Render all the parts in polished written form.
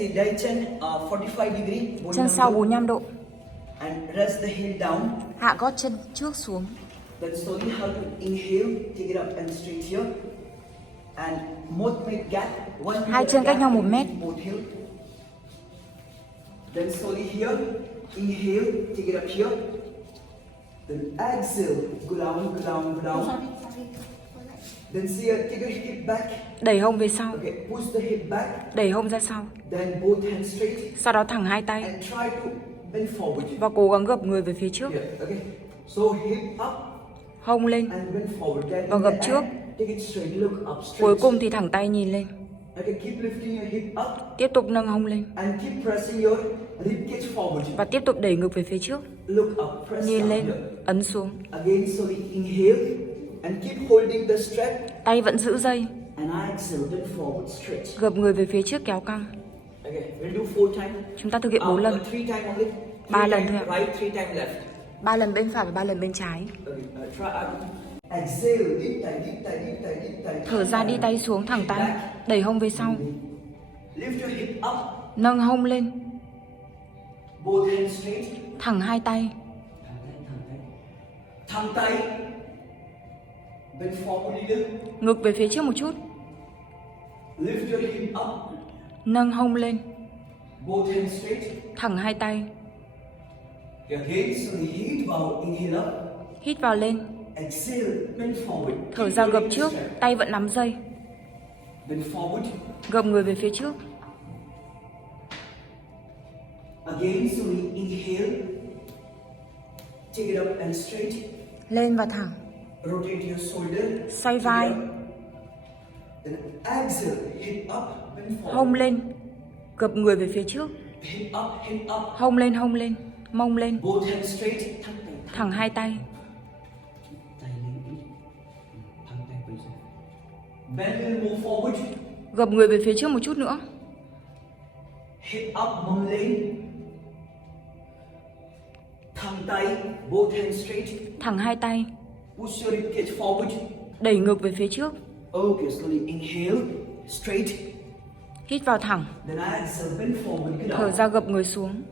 exhale, đẩy chân 45 degree. Chân sau 45 độ. And rest the heel down. Hạ gót chân trước xuống. Then slowly how to inhale, take it up and straight here. And 1 mét gap. Hai chân cách nhau 1 mét. Then slowly here, inhale, take it up here. Then exhale, go down, go down, go down. Then see, take your hip back. Đẩy hông về sau. Okay, push the hip back. Đẩy hông ra sau. Then both hands straight. Sau đó thẳng hai tay. And try to bend forward. Và cố gắng gập người về phía trước. Yeah, okay. So hip up. Hông lên. And bend forward. Then Và gập trước. Take it straight, look up straight. Cuối cùng thì thẳng tay nhìn lên. Okay, keep lifting your hip up. Tiếp tục nâng hông lên. And keep pressing your ribcage forward. Và tiếp tục đẩy ngực về phía trước. Look up, press Nhìn down lên, here. ấn xuống. Again, slowly inhale and keep holding the strap. Tay vẫn giữ dây. And exhale, bend forward, stretch. Gập người về phía trước kéo căng. Okay, we'll do 4 times. Chúng ta thực hiện 4 lần. 3 times only. 3 lần thôi ạ. Right, 3 times left. 3 lần bên phải và 3 lần bên trái. Okay, try out. Exhale, deep tay, deep tay, deep tay, deep tay. Thở ra đi tay xuống, thẳng tay. Đẩy hông về sau. Lift your hip up. Nâng hông lên. Both hands straight. Thẳng hai tay. Thẳng tay. Bend forward a little. Ngực về phía trước một chút. Lift your hip up. Nâng hông lên. Both hands straight. Thẳng hai tay. Again, so hít vào, inhale up. Hít vào lên. Exhale, bend forward. Thở ra gập trước, tay vẫn nắm dây. Bend forward. Gập người về phía trước. Again, so inhale. Take it up and straight. Lên và thẳng. Rotate your shoulder. Xoay vai. Then exhale, hip up, bend forward. Hông lên. Gập người về phía trước. Hip up, hip up. Hông lên, hông lên. Mông lên. Both hands straight. Thẳng tay. Thẳng hai tay. Tay lên ít. Thẳng tay quay ra. Bend and move forward. Gập người về phía trước một chút nữa. Hip up, mông lên. Thẳng tay, both hands straight. Thẳng hai tay. Push your ribcage forward. Đẩy ngực về phía trước. Okay, slowly inhale, straight. Hít vào thẳng. Then exhale, bend forward, get Thở up. ra gập người xuống.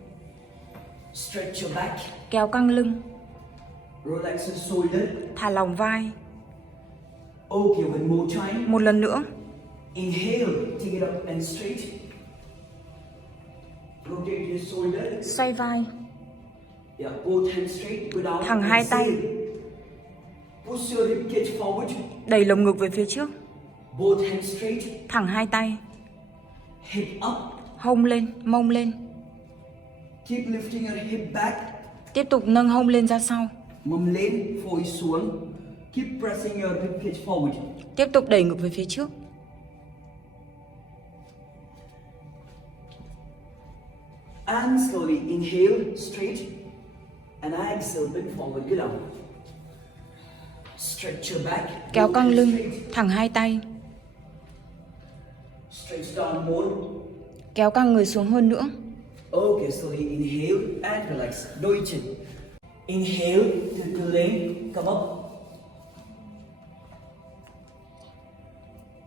Stretch your back. Kéo căng lưng. Relax your shoulder. Thả lỏng vai. Okay, one more time. Một lần nữa. Inhale, take it up and straight. Rotate your shoulder. Xoay vai. Yeah, both hands straight, go down. Thẳng hai tay. Exhale. Push your ribcage forward. Đẩy lồng ngực về phía trước. Both hands straight. Thẳng hai tay. Hip up. Hông lên, mông lên. Keep lifting your hip back. Tiếp tục nâng hông lên ra sau. Mông lên, phổi xuống. Keep pressing your ribcage forward. Tiếp tục đẩy ngực về phía trước. And slowly inhale, straight. And exhale, bend forward, get up. Stretch your back. Kéo căng lưng, Straight. thẳng hai tay. Stretch down more. Kéo căng người xuống hơn nữa. Okay, slowly inhale and relax. Đôi chân. Inhale, từ từ lên, come up.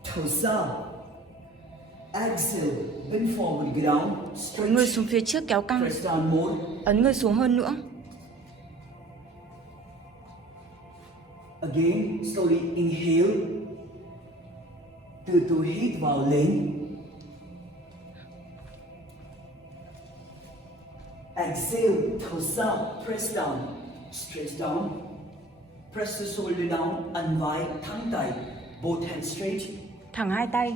Thở ra. Exhale, bend forward, get down. Ấn người Stretch. xuống phía trước kéo căng. Press down more. Ấn người xuống hơn nữa. Again, slowly inhale. Từ từ hít vào lên. Exhale, thở ra, press down, stretch down. Press the shoulder down, ấn vai, thẳng tay, both hands straight. Thẳng hai tay.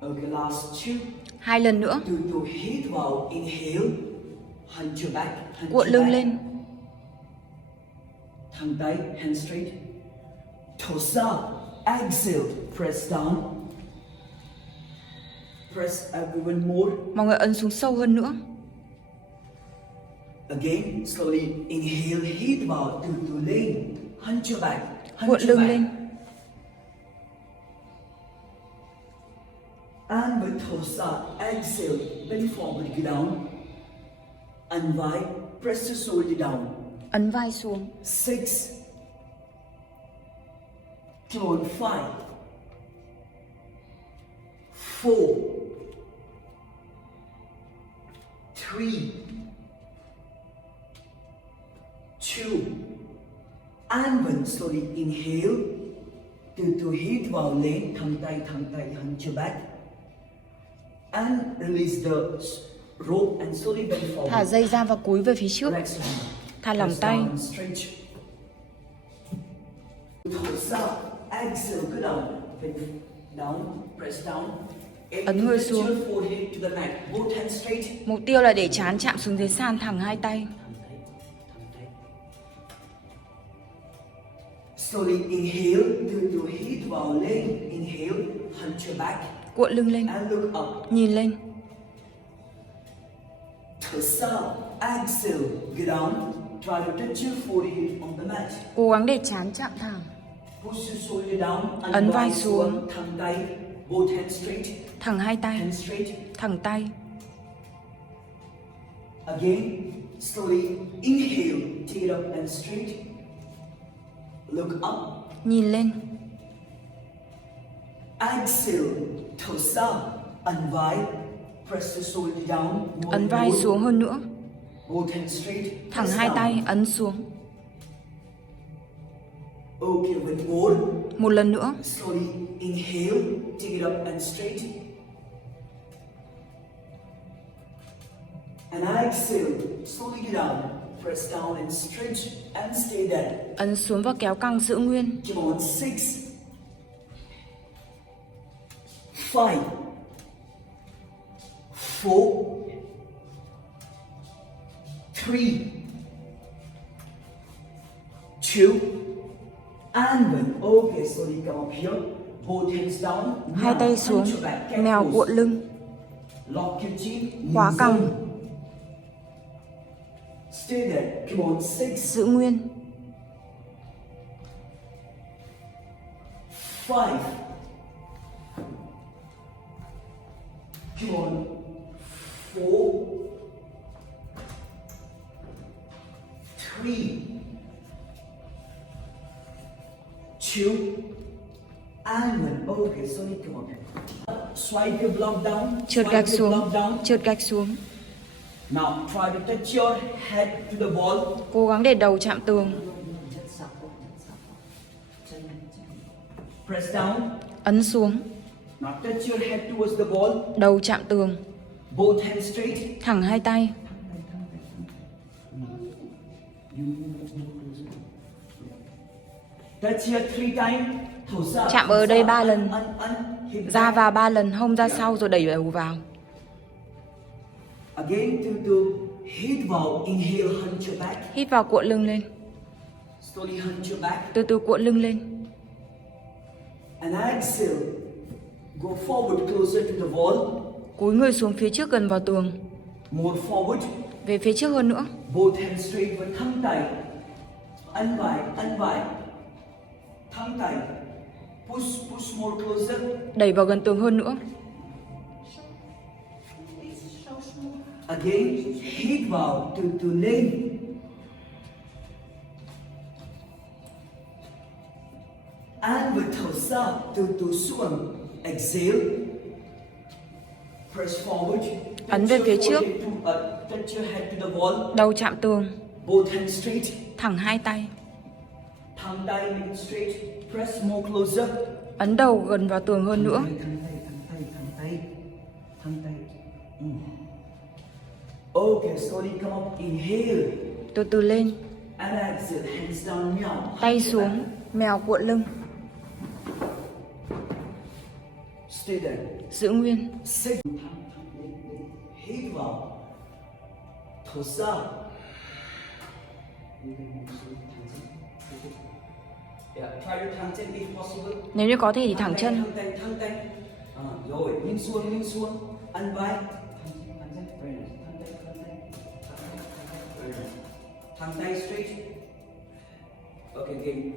Okay, last two. Hai lần nữa. Từ từ hít vào, inhale, hunch your back, hunch Cuộn your lưng back. lên. Thẳng tay, hand straight. Thở ra, exhale, press down. Press everyone more. Mọi người ấn xuống sâu hơn nữa. Again, slowly inhale, hít vào, từ từ lên. Hunch your back, hunch Cuộn your lưng back. lên. And with thở ra, exhale, bend forward, get down. Ấn vai, press the shoulder down. Ấn vai xuống. 6. Clone 5. 4, 3, 2, and when slowly inhale, từ từ hít vào lên, thẳng tay, hand to back, and release the rope and slowly bend forward. Thả dây ra và cúi về phía trước. Relax hand. Thả lỏng Press tay. down and stretch. Toes up, exhale, go down, bend down, press down. Ấn người Touch xuống. your forehead to the mat, both hands straight. Mục tiêu là để trán chạm xuống dưới sàn, thẳng hai tay. Slowly inhale, từ từ hít vào lên, inhale, hunch your back, Cuộn lưng lên, and look up. nhìn lên. Toes up, exhale, go down, try to touch your forehead on the mat. Cố gắng để trán chạm thẳng. Push your shoulder down, Ấn vai xuống. thẳng tay, both hands straight, Thẳng hai tay, hands straight. thẳng tay. Again, slowly inhale, take it up and straight. Look up. Nhìn lên. Exhale, toes up, unwind, press the shoulder down. More Ấn and vai more. xuống hơn nữa. Both hands straight. Thẳng press hai down. tay, ấn xuống. Okay, one more. Một lần nữa. Slowly inhale, take it up and straight. And exhale, slowly get down, press down and stretch and stay there. Ấn xuống và kéo căng giữ nguyên. Come on, 6, 5, 4, 3, 2, and 1. Okay, slowly come up here. Both hands down. Hai Now, tay xuống, hunch your back, cat mèo pose. cuộn lưng. Lock your chin. Khóa knees cằm. in. Stay there. Come on, 6, Giữ nguyên. 5. Come on. 4, 3, 2, and 1. Okay, so you come on. Swipe your block down. Trượt swipe gạch your xuống. block down. Trượt gạch xuống. Now try to touch your head to the wall. Cố gắng để đầu chạm tường. Press down. Ấn xuống. Now touch your head towards the wall. Đầu chạm tường. Both hands straight. Thẳng hai tay. Touch here 3 times. Toes up, Chạm ở đây 3 lần. hip Ra back. vào 3 lần, hông ra sau rồi đẩy đầu vào. Again, to hít vào, inhale, hunch your back. Hít vào cuộn lưng lên. Slowly hunch your back. Từ từ cuộn lưng lên. And exhale. Go forward, closer to the wall. Cúi người xuống phía trước gần vào tường. More forward. Về phía trước hơn nữa. Both hands straight with thumb tay. Unwind. Thumb tay. Push more closer. Đẩy vào gần tường hơn nữa. Again, hít vào, từ lên. And with toes up, từ xuống. Exhale. Press forward. Ấn về phía trước. Touch your head to the wall. Đầu chạm tường. Both hands straight. Thẳng hai tay. Thumb tay, make it straight. Press more closer. Ấn đầu gần vào tường hơn nữa. Thumb tay. Okay, slowly come up, inhale. Từ từ lên. And exhale, hands down, meow. Tay xuống. Mèo cuộn lưng. Stay there. Giữ nguyên. Sit. Hít vào. Toes up. Yeah, try to thẳng chân if possible. Nếu như có thể thì thẳng chân. Thẳng tay. Rồi, nhìn xuống. Unwind. Thẳng tay straight. Okay, again.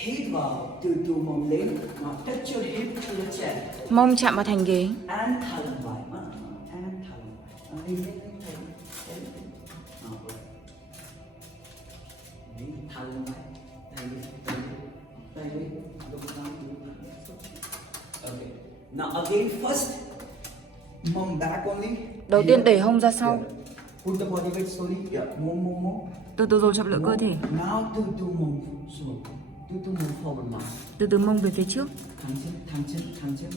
Hít vào, từ từ mông lên. Now touch your hip to the chest. Mông chạm vào thành ghế. And thả lỏng vai. Thả lỏng vai. Tay lên. Okay. Now again, first, mom back only. Đầu tiên đẩy hông ra sau. Yeah. Put the body weight slowly. Yeah, more. Từ từ rồi trọng lượng cơ thể. Now to move slow. To move forward now. Từ từ mông về phía trước. Thẳng chân.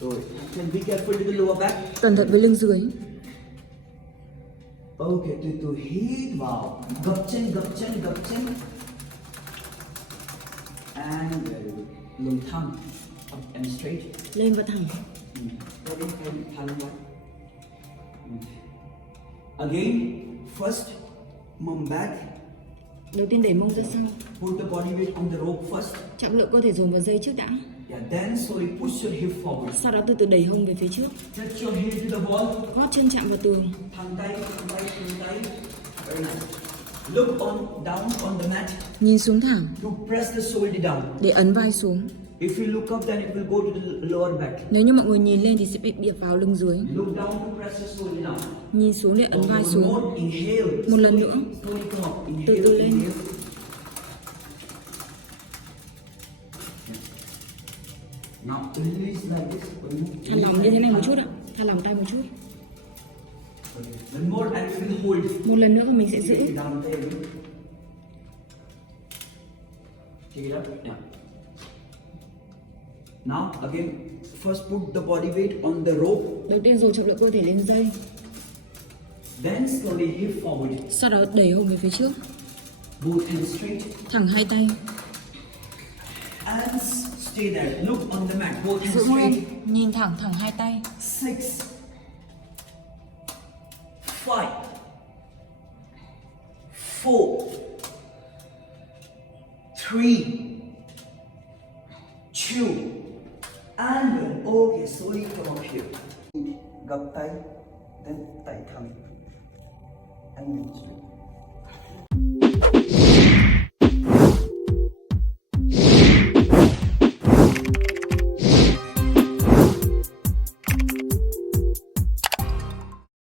Rồi, then be careful with the lower back. Cẩn thận với lưng dưới. Okay, từ hít vào, gập chân. And very good. Lưng thẳng, up and straight. Lên và thẳng. Ready, thẳng vào. Again, first, mom back. Đầu tiên đẩy mông ra sau. Put the body weight on the rope first. Trọng lượng cơ thể dồn vào dây trước đã. Yeah, then slowly push your hip forward. Sau đó từ từ đẩy hông về phía trước. Touch your heel to the wall. Gót chân chạm vào tường. Thẳng tay. Very nice. Look down on the mat Nhìn xuống thẳng to press the shoulder down. để ấn vai xuống. If you look up, then it will go to the lower back. Nếu như mọi người nhìn lên thì sẽ bị điệp vào lưng dưới. Look down to press the shoulder down. Nhìn xuống để ấn vai One xuống. more. Inhale. Một lần nữa. Slowly come up. Từ Inhale. từ lên. Inhale. Now release like this. Thả lỏng như thế này một chút ạ. Thả lỏng tay một chút. Okay. One more and we will hold. Một lần nữa và mình sẽ giữ. Take it down there. Take it up. Yeah. Now again, first put the body weight on the rope. Đầu tiên dồn trọng lượng cơ thể lên dây. Then slowly hip forward. Sau đó đẩy hông về phía trước. Both hands straight. Thẳng hai tay. And stay there. Look on the mat. Both hands Giữ straight. nguyên. Nhìn thẳng hai tay. 6, 5, 4, 3, 2, and 1. Okay, slowly come up here. Gập tay, then tay thẳng, and straight.